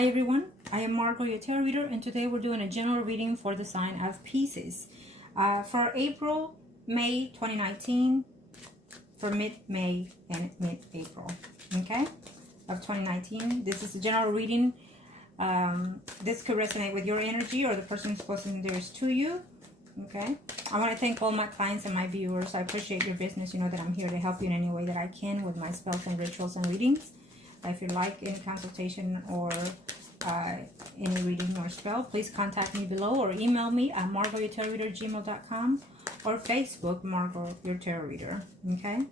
Hi everyone, I am Margo, your tarot reader, and today we're doing a general reading for the sign of Pisces for April, May 2019, for mid-May and mid-April, okay, of 2019. This is a general reading. This could resonate with your energy or the person who's posting theirs to you, okay. I want to thank all my clients and my viewers. I appreciate your business. You know that I'm here to help you in any way that I can with my spells and rituals and readings. If you like any consultation or any reading or spell, please contact me below or email me at margourtarotreader@gmail.com or Facebook, Margo, your tarot reader. Okay?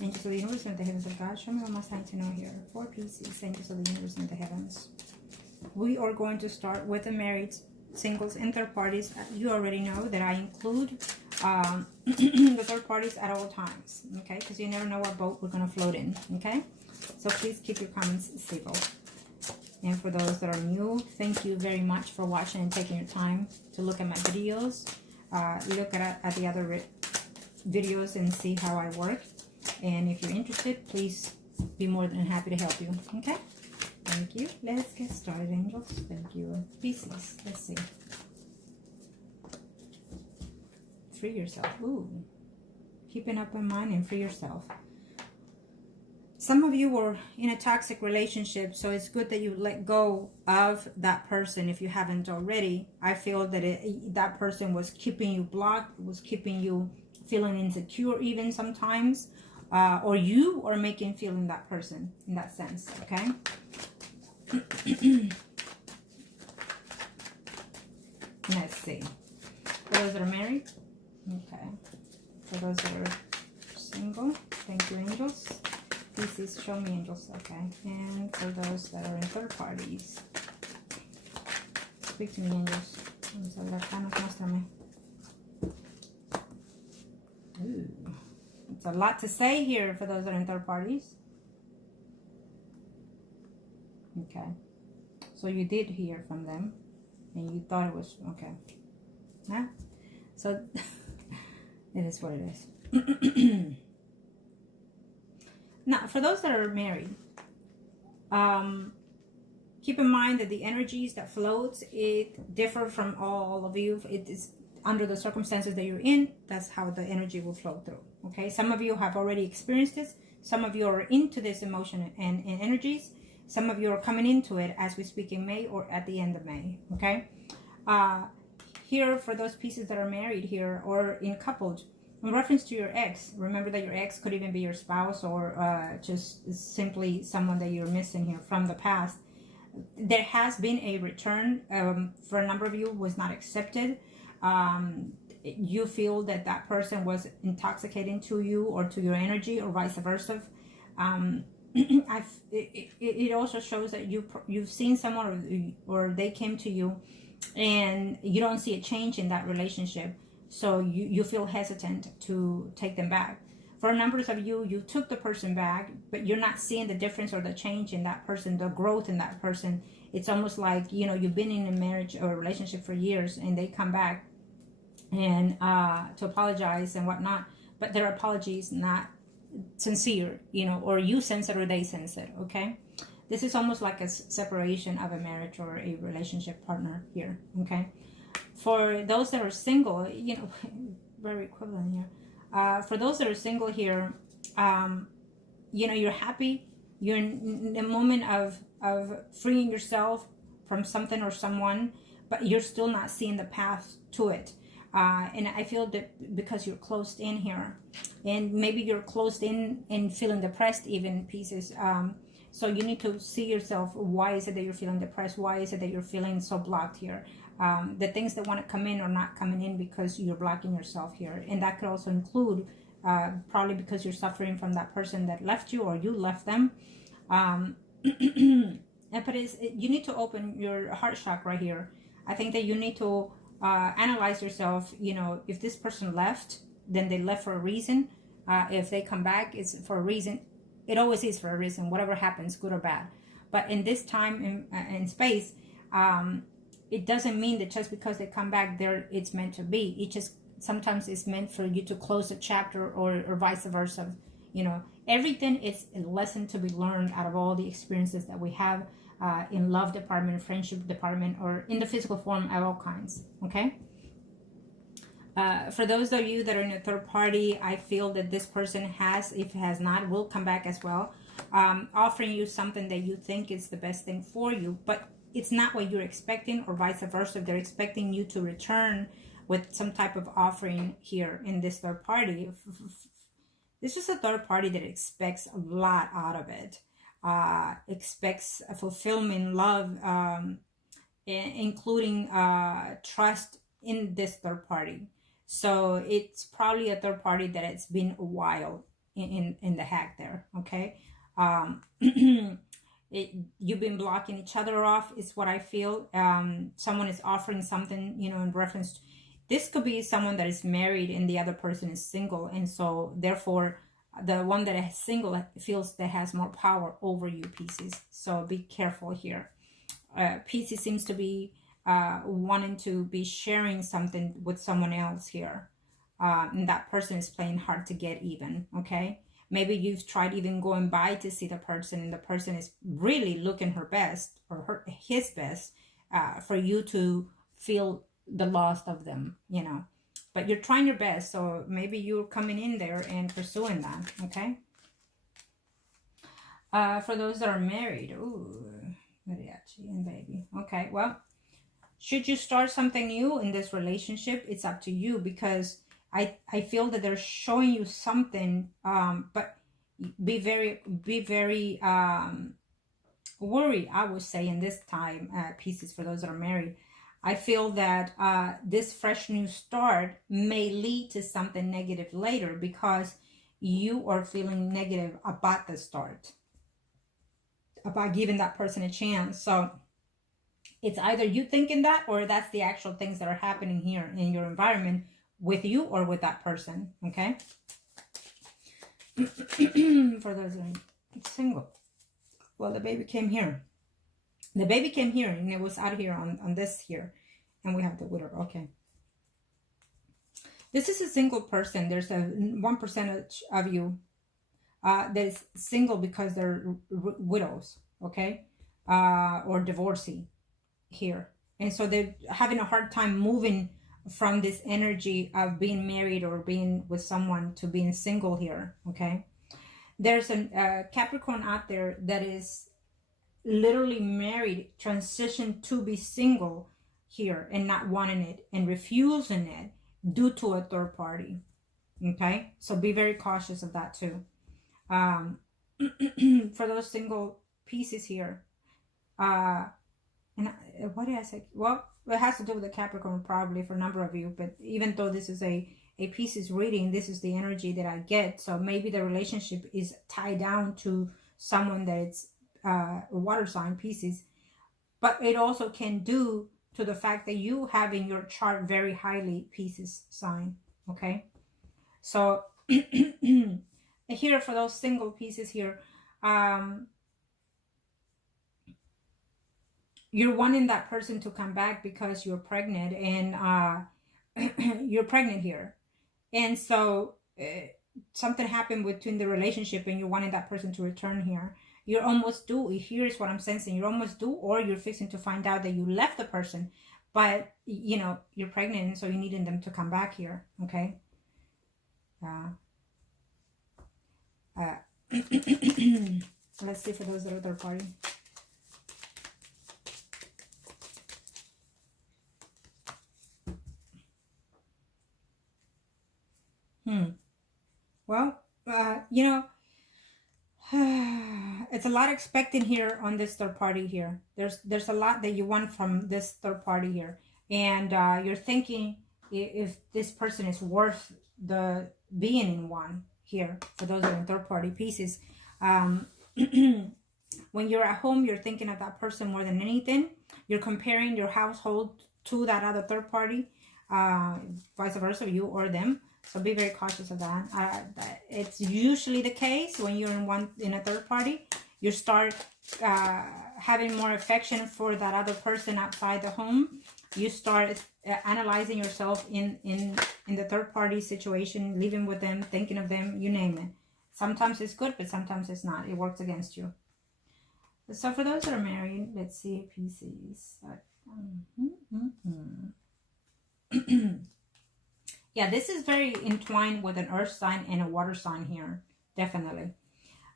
Angels of the universe and the heavens of God, show me what must I need to know here. For Pisces, angels of the universe and the heavens. We are going to start with the married, singles, and third parties. You already know that I include the third parties at all times. Okay? Because you never know what boat we're going to float in. Okay? So please keep your comments civil. And for those that are new, thank you very much for watching and taking your time to look at my videos. Look at the other videos and see how I work. And if you're interested, please be more than happy to help you. Okay? Thank you. Let's get started, angels. Thank you. Pisces. Let's see. Free yourself. Ooh. Keep an open mind and free yourself. Some of you were in a toxic relationship, so it's good that you let go of that person if you haven't already. I feel that that person was keeping you blocked, was keeping you feeling insecure even sometimes, or you are making feeling that person in that sense, okay? Let's see. For those that are married, okay. For those that are single, thank you, angels. Pisces, show me, angels, okay. And for those that are in third parties, speak to me, angels. Ooh, it's a lot to say here for those that are in third parties. Okay, so you did hear from them, and you thought it was okay. Huh? So it is what it is. Now, for those that are married, keep in mind that the energies that float, it differ from all of you. It is under the circumstances that you're in. That's how the energy will flow through. Okay, some of you have already experienced this. Some of you are into this emotion and energies. Some of you are coming into it as we speak in May or at the end of May. Okay, here for those pieces that are married here or in coupled. In reference to your ex, remember that your ex could even be your spouse or just simply someone that you're missing here from the past. There has been a return for a number of you was not accepted. You feel that that person was intoxicating to you or to your energy or vice versa. It also shows that you've seen someone or they came to you and you don't see a change in that relationship. So you feel hesitant to take them back. For a number of you, you took the person back, but you're not seeing the difference or the change in that person, the growth in that person. It's almost like, you know, you've been in a marriage or a relationship for years and they come back and to apologize and whatnot, but their apology is not sincere, you know, or you sense it or they sense it, okay? This is almost like a separation of a marriage or a relationship partner here, okay? For those that are single, you know, very equivalent here. For those that are single here, you know, you're happy. You're in a moment of freeing yourself from something or someone, but you're still not seeing the path to it. And I feel that because you're closed in here, and maybe you're closed in and feeling depressed even, Pieces. So you need to see yourself. Why is it that you're feeling depressed? Why is it that you're feeling so blocked here? The things that want to come in are not coming in because you're blocking yourself here. And that could also include probably because you're suffering from that person that left you or you left them. But you need to open your heart chakra here. I think that you need to analyze yourself. You know, if this person left, then they left for a reason. If they come back, it's for a reason. It always is for a reason, whatever happens, good or bad. But in this time in space, it doesn't mean that just because they come back there, it's meant to be. It just sometimes it's meant for you to close a chapter or vice versa. You know, Everything is a lesson to be learned out of all the experiences that we have in love department, friendship department, or in the physical form of all kinds. Okay. For those of you that are in a third party, I feel that this person has, if it has not, will come back as well, offering you something that you think is the best thing for you, but it's not what you're expecting, or vice versa. They're expecting you to return with some type of offering here in this third party. This is a third party that expects a lot out of it, expects a fulfillment, love, including trust in this third party. So it's probably a third party that it's been a while in the hack there. Okay. You've been blocking each other off is what I feel. Someone is offering something, in reference to, this could be someone that is married and the other person is single, and so therefore the one that is single feels that has more power over you, Pisces. So be careful here. Pisces seems to be wanting to be sharing something with someone else here, and that person is playing hard to get even. Okay, maybe you've tried even going by to see the person, and the person is really looking her best, or his best, for you to feel the loss of them, but you're trying your best. So maybe you're coming in there and pursuing that. Okay. For those that are married, ooh, mariachi and baby. Okay, well, should you start something new in this relationship? It's up to you, because I feel that they're showing you something, but be very worried, I would say, in this time, Pisces, for those that are married. I feel that this fresh new start may lead to something negative later, because you are feeling negative about the start, about giving that person a chance. So it's either you thinking that, or that's the actual things that are happening here in your environment with you or with that person. Okay. For those that are single, well, the baby came here. The baby came here, and it was out here on this here. And we have the widow. Okay. This is a single person. There's a 1% of you that is single because they're widows. Okay. Or divorcee here. And so they're having a hard time moving from this energy of being married or being with someone to being single here. Okay. There's a Capricorn out there that is literally married, transitioned to be single here, and not wanting it and refusing it due to a third party. Okay, so be very cautious of that too. For those single pieces here, and what did I say? Well, it has to do with the Capricorn probably for a number of you, but even though this is a Pisces reading, this is the energy that I get. So maybe the relationship is tied down to someone that it's water sign, Pisces, but it also can do to the fact that you have in your chart very highly Pisces sign. Okay, so here for those single pieces here, you're wanting that person to come back because you're pregnant, and you're pregnant here, and so something happened between the relationship, and you're wanting that person to return here. You're almost due. Here's what I'm sensing. You're almost due, or you're fixing to find out that you left the person, but you're pregnant, and so you're needing them to come back here. Okay. Let's see for those that are third party. Well, it's a lot expecting here on this third party here. There's a lot that you want from this third party here, and you're thinking if this person is worth the being in one here. For those that are in third party pieces, when you're at home, you're thinking of that person more than anything. You're comparing your household to that other third party, vice versa, you or them. So be very cautious of that. It's usually the case when you're in a third party. You start having more affection for that other person outside the home. You start analyzing yourself in the third party situation, living with them, thinking of them, you name it. Sometimes it's good, but sometimes it's not. It works against you. So for those that are married, let's see, Pisces. Yeah, this is very entwined with an earth sign and a water sign here, definitely.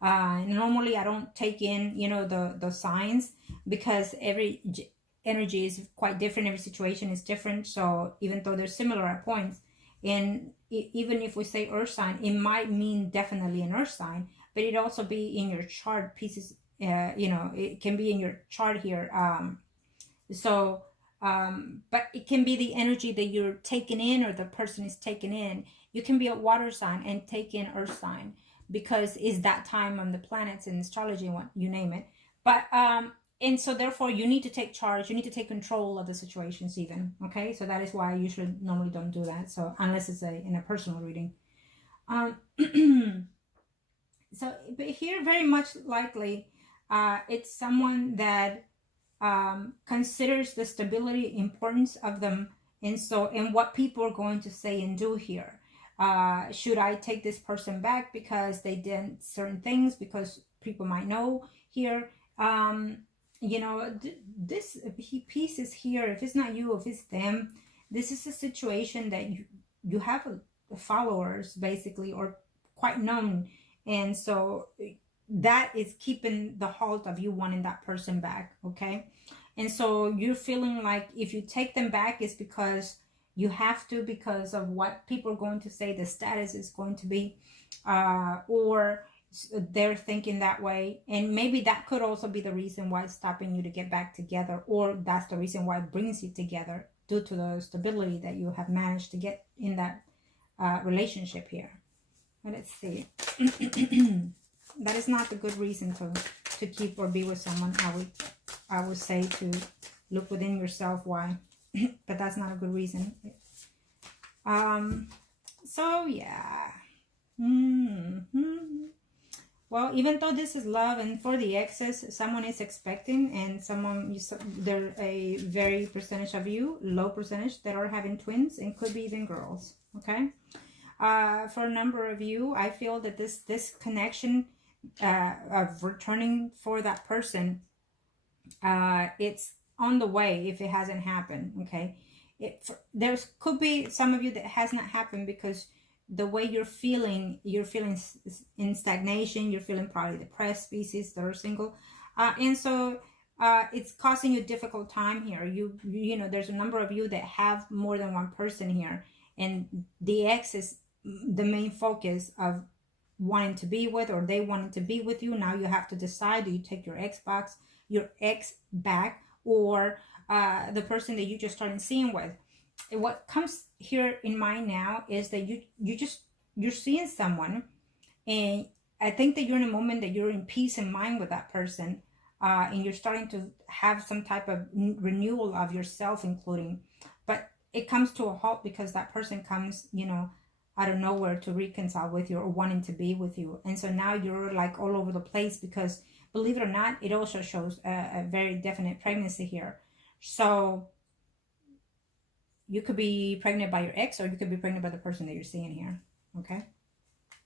Normally I don't take in, you know, the signs, because every energy is quite different, every situation is different. So even though they're similar at points, and even if we say earth sign, it might mean definitely an earth sign, but it also be in your chart pieces. You know, it can be in your chart here. But it can be the energy that you're taking in, or the person is taking in. You can be a water sign and take in earth sign, because it's that time on the planets and astrology, what you name it. But and so therefore you need to take charge, you need to take control of the situations even. Okay, so that is why I usually normally don't do that, so unless it's in a personal reading. So but here, very much likely it's someone that considers the stability, importance of them, and what people are going to say and do here. Should I take this person back because they did certain things, because people might know here. You know, this piece is here. If it's not you, if it's them, this is a situation that you have followers basically, or quite known, and so that is keeping the halt of you wanting that person back. Okay, and so you're feeling like if you take them back, it's because you have to, because of what people are going to say, the status is going to be, or they're thinking that way. And maybe that could also be the reason why it's stopping you to get back together, or that's the reason why it brings you together, due to the stability that you have managed to get in that relationship here. Let's see. That is not the good reason to keep or be with someone. I would say to look within yourself why. But that's not a good reason. So yeah. Well, even though this is love, and for the exes, someone is expecting, and there a very percentage of you, low percentage, that are having twins, and could be even girls. Okay. For a number of you, I feel that this connection of returning for that person, it's on the way if it hasn't happened. Okay, there could be some of you that has not happened because the way you're feeling in stagnation. You're feeling probably depressed, species that are single, and so it's causing you a difficult time here. You know, there's a number of you that have more than one person here, and the ex is the main focus of wanting to be with, or they wanted to be with you. Now you have to decide: do you take your ex back, or the person that you just started seeing with? What comes here in mind now is that you're seeing someone, and I think that you're in a moment that you're in peace and mind with that person, and you're starting to have some type of renewal of yourself, including, but it comes to a halt because that person comes, you know, out of nowhere to reconcile with you or wanting to be with you. And so now you're like all over the place, because believe it or not, it also shows a very definite pregnancy here. So you could be pregnant by your ex, or you could be pregnant by the person that you're seeing here. Okay,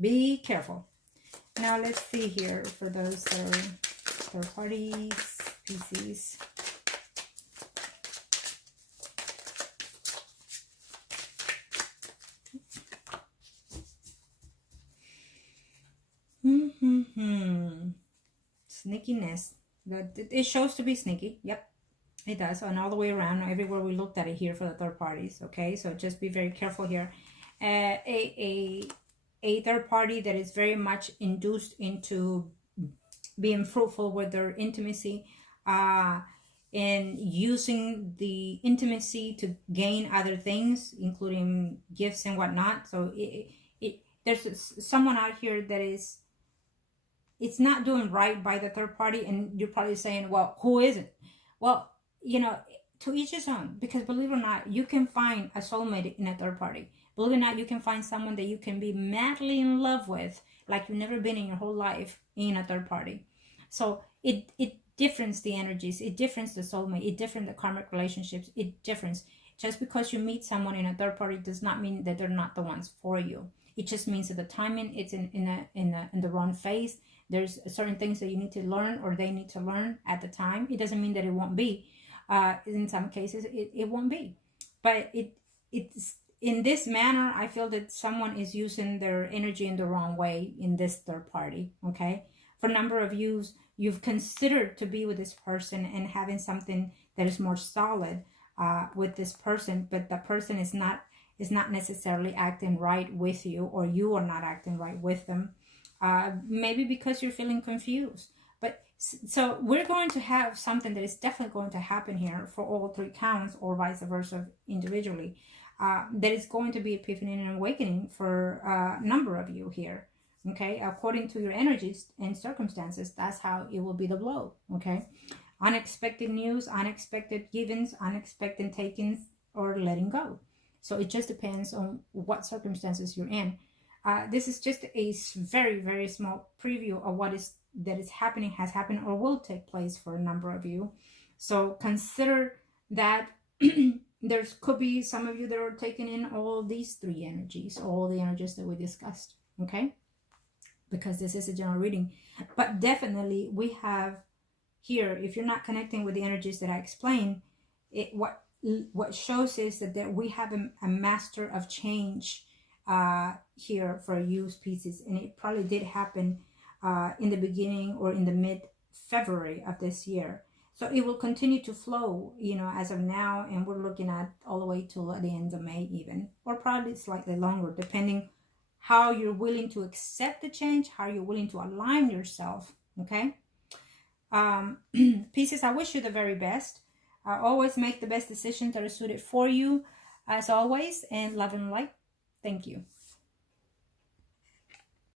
be careful. Now let's see here for those third parties, Pisces. Sneakiness. It shows to be sneaky. Yep, it does. And all the way around, everywhere we looked at it here for the third parties. Okay, so just be very careful here. A third party that is very much induced into being fruitful with their intimacy, and using the intimacy to gain other things, including gifts and whatnot. So there's someone out here that is, it's not doing right by the third party, and you're probably saying, well, who isn't? Well, you know, to each his own, because believe it or not, you can find a soulmate in a third party. Believe it or not, you can find someone that you can be madly in love with, like you've never been in your whole life, in a third party. So it difference the energies, it difference the soulmate, it difference the karmic relationships, it difference. Just because you meet someone in a third party does not mean that they're not the ones for you. It just means that the timing it's in the wrong phase. There's certain things that you need to learn or they need to learn at the time. It doesn't mean that it won't be. In some cases, it won't be. But it's in this manner, I feel that someone is using their energy in the wrong way in this third party, okay? For a number of you've considered to be with this person and having something that is more solid with this person, but the person is not necessarily acting right with you, or you are not acting right with them. Maybe because you're feeling confused. But so we're going to have something that is definitely going to happen here for all three counts, or vice versa individually. There is going to be epiphany and awakening for a number of you here. Okay, according to your energies and circumstances, that's how it will be the blow. Okay, unexpected news, unexpected givens, unexpected takings, or letting go. So it just depends on what circumstances you're in. This is just a very, very small preview of what is happening, has happened, or will take place for a number of you. So consider that there could be some of you that are taking in all these three energies, all the energies that we discussed, okay? Because this is a general reading. But definitely we have here, if you're not connecting with the energies that I explained, what shows is that we have a master of change here for you, Pisces, and it probably did happen in the beginning or in the mid-February of this year. So it will continue to flow, as of now, and we're looking at all the way till the end of May even, or probably slightly longer, depending how you're willing to accept the change, how you're willing to align yourself, okay? Pisces, I wish you the very best. Always make the best decisions that are suited for you, as always, and love and light. Thank you.